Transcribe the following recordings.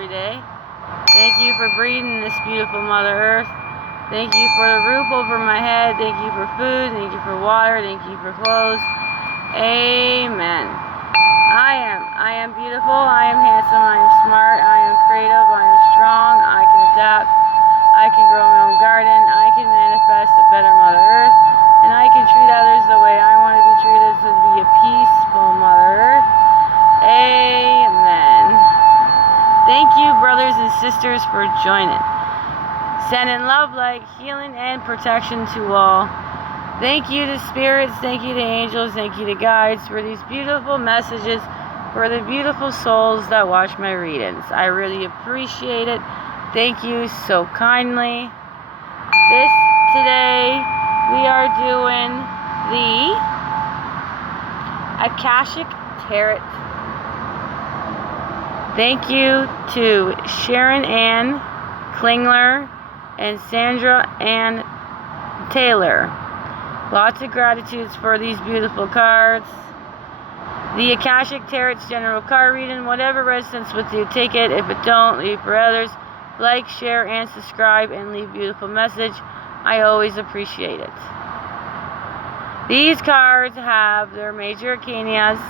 every day. Thank you for breathing this beautiful Mother Earth. Thank you for the roof over my head. Thank you for food. Thank you for water. Thank you for clothes. Amen. I am beautiful. I am handsome. I am smart. I am creative. I am strong. I can adapt. I can grow my own garden. I can manifest a better Mother Earth. And I can treat others the way I want to be treated, so to be a peaceful Mother Earth. Amen. Thank you, brothers and sisters, for joining. Sending love, light, healing, and protection to all. Thank you to spirits, thank you to angels, thank you to guides for these beautiful messages for the beautiful souls that watch my readings. I really appreciate it. Thank you so kindly. Today we are doing the Akashic Tarot. Thank you to Sharon Ann Klingler and Sandra Ann Taylor. Lots of gratitudes for these beautiful cards. The Akashic Tarot's general card reading. Whatever resonates with you, take it. If it don't, leave for others. Like, share, and subscribe, and leave beautiful message. I always appreciate it. These cards have their major arcanas.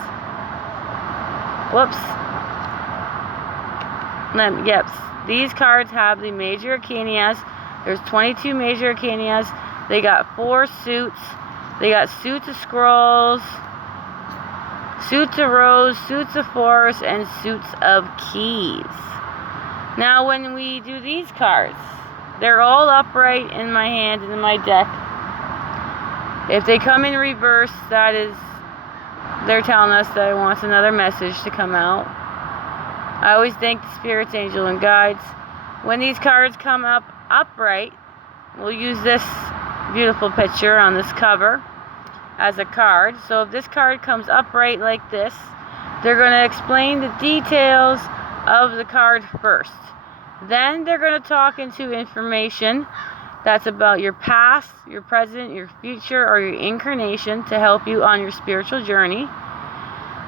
These cards have the major arcanas. There's 22 major arcanas. They got 4 suits. They got suits of scrolls, suits of rose, suits of force, and suits of keys. Now, when we do these cards, they're all upright in my hand and in my deck. If they come in reverse, that is, they're telling us that I want another message to come out. I always thank the spirits, angel, and guides. When these cards come up upright, we'll use this beautiful picture on this cover as a card. So if this card comes upright like this, they're going to explain the details of the card first. Then they're going to talk into information that's about your past, your present, your future, or your incarnation to help you on your spiritual journey.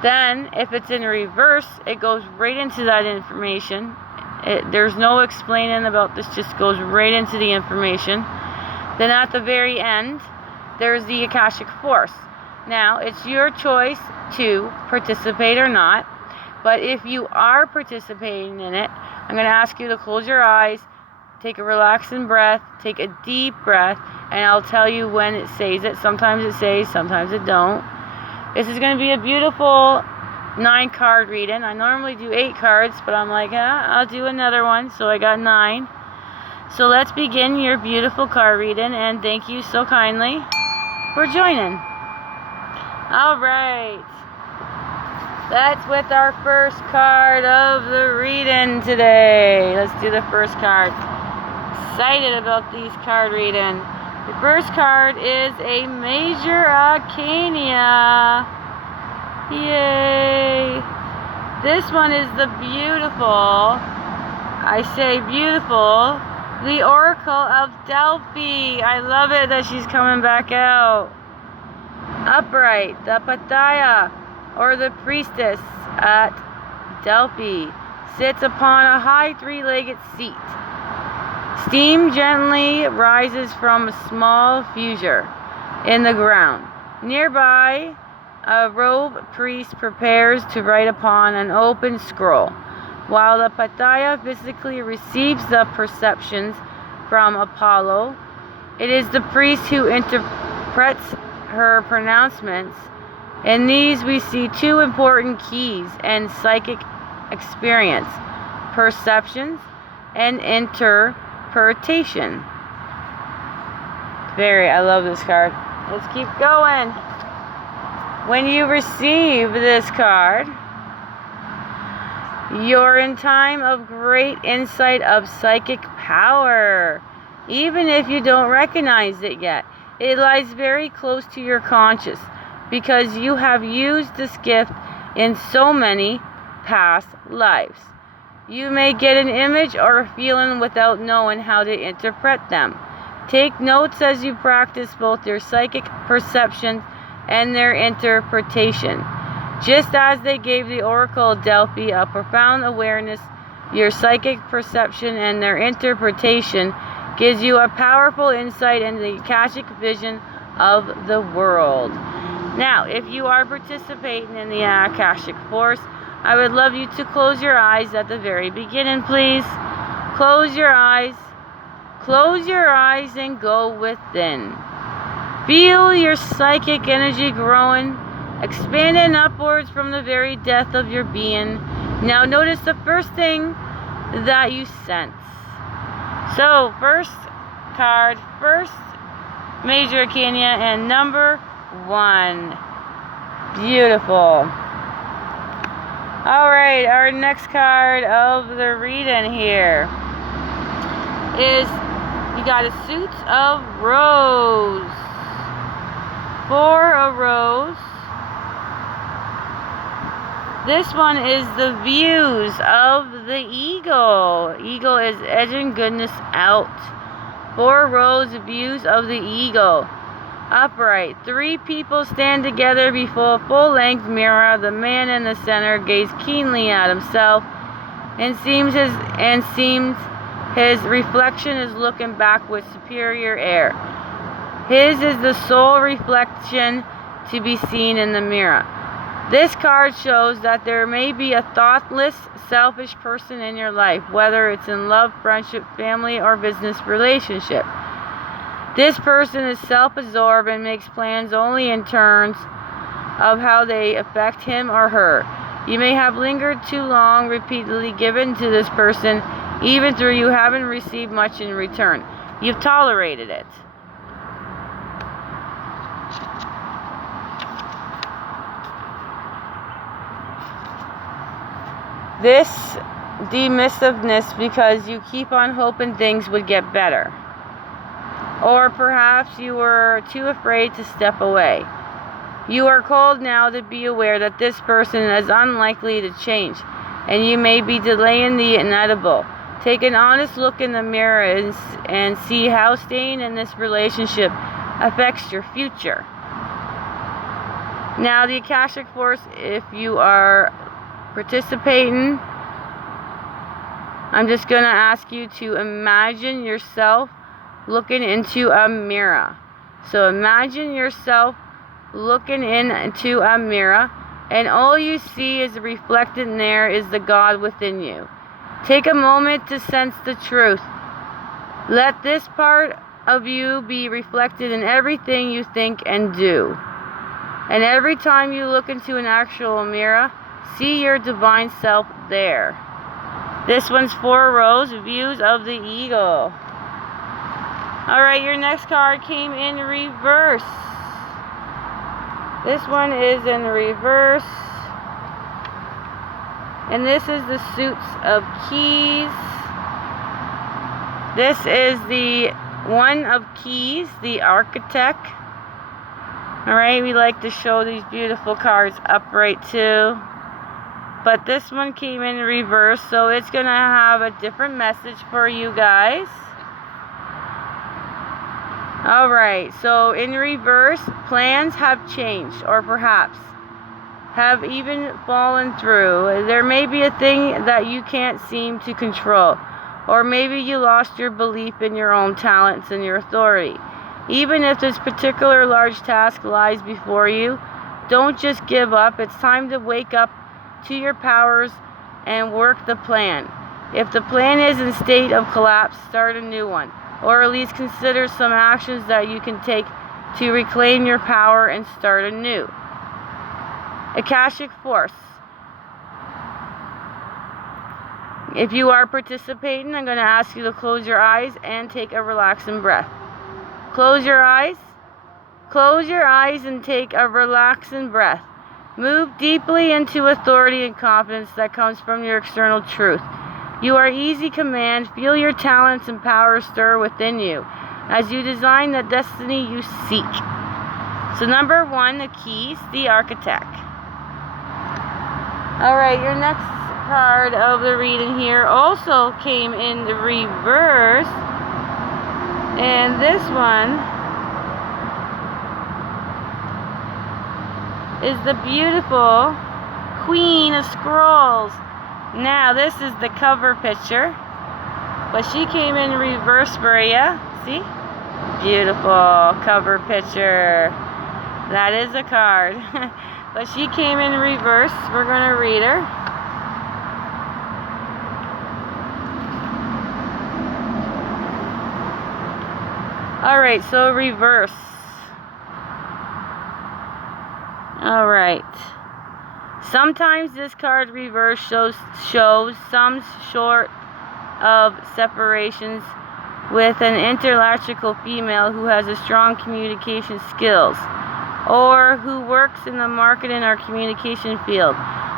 Then, if it's in reverse, it goes right into that information. There's no explaining about this, just goes right into the information. Then at the very end, there's the Akashic Force. Now, it's your choice to participate or not. But if you are participating in it, I'm going to ask you to close your eyes, take a relaxing breath, take a deep breath, and I'll tell you when it says it. Sometimes it says, sometimes it don't. This is going to be a beautiful 9-card reading. I normally do 8 cards, but I'm like, I'll do another one, so I got 9. So let's begin your beautiful card reading, and thank you so kindly for joining. All right. That's with our first card of the reading today. Let's do the first card. Excited about these card reading. The first card is a major arcana. Yay! This one is the beautiful, I say beautiful, the Oracle of Delphi. I love it that she's coming back out. Upright, the Pataya, or the priestess at Delphi, sits upon a high 3-legged seat. Steam gently rises from a small fissure in the ground. Nearby, a robed priest prepares to write upon an open scroll, while the Pataya physically receives the perceptions from Apollo. It is the priest who interprets her pronouncements. In these we see 2 important keys and psychic experience: perceptions and interpretation. I love this card. Let's keep going. When you receive this card, you're in time of great insight of psychic power. Even if you don't recognize it yet, it lies very close to your conscious, because you have used this gift in so many past lives. You may get an image or a feeling without knowing how to interpret them. Take notes as you practice both your psychic perception and their interpretation. Just as they gave the Oracle of Delphi a profound awareness your psychic perception and their interpretation gives you a powerful insight into the Akashic vision of the world. Now, if you are participating in the Akashic Force, I would love you to close your eyes at the very beginning, please. Close your eyes. Close your eyes and go within. Feel your psychic energy growing, expanding upwards from the very depth of your being. Now notice the first thing that you sense. So, first card, first major arcana, and number 1. Beautiful. Alright, our next card of the reading here is, we got a suit of rose. 4 of rose. This one is the views of the eagle. Eagle is edging goodness out. 4 rose, views of the eagle. Upright. 3 people stand together before a full-length mirror. The man in the center gazes keenly at himself and seems his reflection is looking back with superior air. His is the sole reflection to be seen in the mirror. This card shows that there may be a thoughtless, selfish person in your life, whether it's in love, friendship, family, or business relationship. This person is self-absorbed and makes plans only in terms of how they affect him or her. You may have lingered too long, repeatedly given to this person, even though you haven't received much in return. You've tolerated it. This dismissiveness because you keep on hoping things would get better. Or perhaps you were too afraid to step away. You are called now to be aware that this person is unlikely to change, and you may be delaying the inevitable. Take an honest look in the mirror and see how staying in this relationship affects your future. Now, the Akashic Force, if you are participating, I'm just going to ask you to imagine yourself looking into a mirror. So imagine yourself looking into a mirror, and all you see is reflected in there is the God within you. Take a moment to sense the truth. Let this part of you be reflected in everything you think and do. And every time you look into an actual mirror, see your divine self there. This one's 4 rows, views of the eagle. Alright, your next card came in reverse. This one is in reverse. And this is the suits of keys. This is the 1 of keys, the architect. Alright, we like to show these beautiful cards upright too. But this one came in reverse, so it's going to have a different message for you guys. Alright, so in reverse, plans have changed, or perhaps have even fallen through. There may be a thing that you can't seem to control, or maybe you lost your belief in your own talents and your authority. Even if this particular large task lies before you, don't just give up. It's time to wake up to your powers and work the plan. If the plan is in a state of collapse, start a new one, or at least consider some actions that you can take to reclaim your power and start anew. Akashic Force. If you are participating, I'm going to ask you to close your eyes and take a relaxing breath. Close your eyes. Close your eyes and take a relaxing breath. Move deeply into authority and confidence that comes from your external truth. You are easy command. Feel your talents and power stir within you as you design the destiny you seek. So number 1, the keys, the architect. Alright, your next card of the reading here also came in the reverse. And this one is the beautiful Queen of Scrolls. Now, this is the cover picture. But she came in reverse for you. See? Beautiful cover picture. That is a card. But she came in reverse. We're going to read her. Alright, so reverse. Alright. Sometimes this card reverse shows some sort of separations with an interlogical female who has a strong communication skills or who works in the marketing or communication field.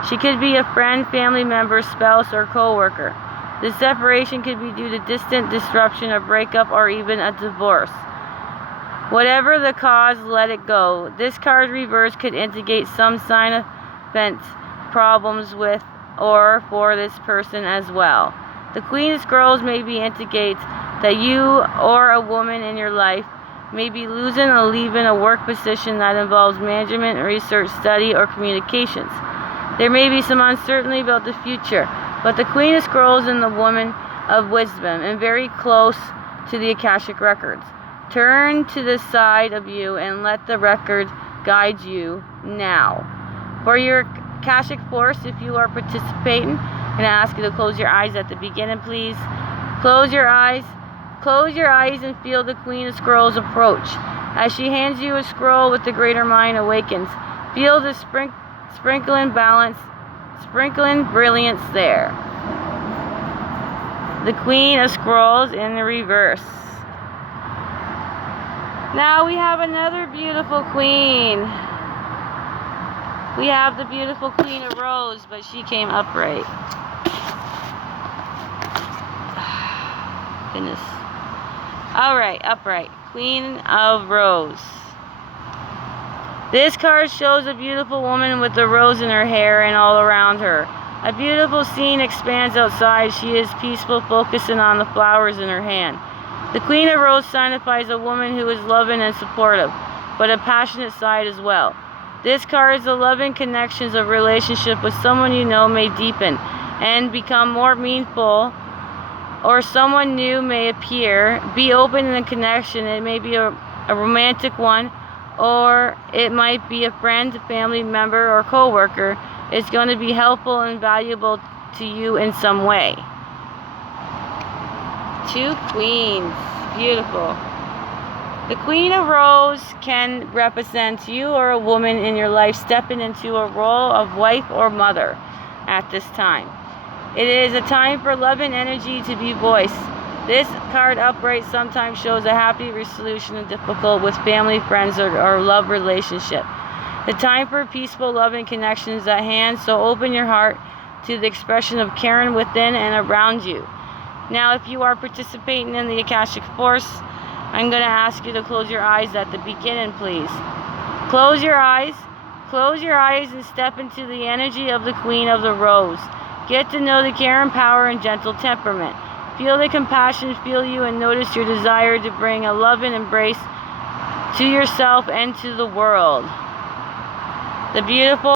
She could be a friend, family member, spouse, or co-worker. The separation could be due to distant disruption, a breakup, or even a divorce. Whatever the cause, let it go. This card reverse could indicate some sign of problems with or for this person as well. The Queen of Scrolls maybe indicates that you or a woman in your life may be losing or leaving a work position that involves management, research, study, or communications. There may be some uncertainty about the future, but the Queen of Scrolls is the woman of wisdom and very close to the Akashic records. Turn to the side of you and let the record guide you now. For your Akashic force, if you are participating, I'm going to ask you to close your eyes at the beginning, please. Close your eyes. Close your eyes and feel the Queen of Scrolls approach. As she hands you a scroll with the greater mind awakens, feel the sprinkling balance, sprinkling brilliance there. The Queen of Scrolls in the reverse. Now we have another beautiful queen. We have the beautiful Queen of Rose, but she came upright. Goodness. Alright, upright. Queen of Rose. This card shows a beautiful woman with the rose in her hair and all around her. A beautiful scene expands outside. She is peaceful, focusing on the flowers in her hand. The Queen of Rose signifies a woman who is loving and supportive, but a passionate side as well. This card is the loving connections of relationship with someone you know may deepen and become more meaningful, or someone new may appear. Be open in the connection. It may be a romantic one, or it might be a friend, family member, or co-worker. It's going to be helpful and valuable to you in some way. Two queens. Beautiful. The Queen of Rose can represent you or a woman in your life stepping into a role of wife or mother at this time. It is a time for love and energy to be voiced. This card upright sometimes shows a happy resolution of difficult with family, friends, or love relationship. The time for peaceful love and connections at hand, so open your heart to the expression of caring within and around you. Now, if you are participating in the Akashic Force, I'm going to ask you to close your eyes at the beginning, please. Close your eyes. Close your eyes and step into the energy of the Queen of the Rose. Get to know the caring power and gentle temperament. Feel the compassion feel you and notice your desire to bring a loving embrace to yourself and to the world. The beautiful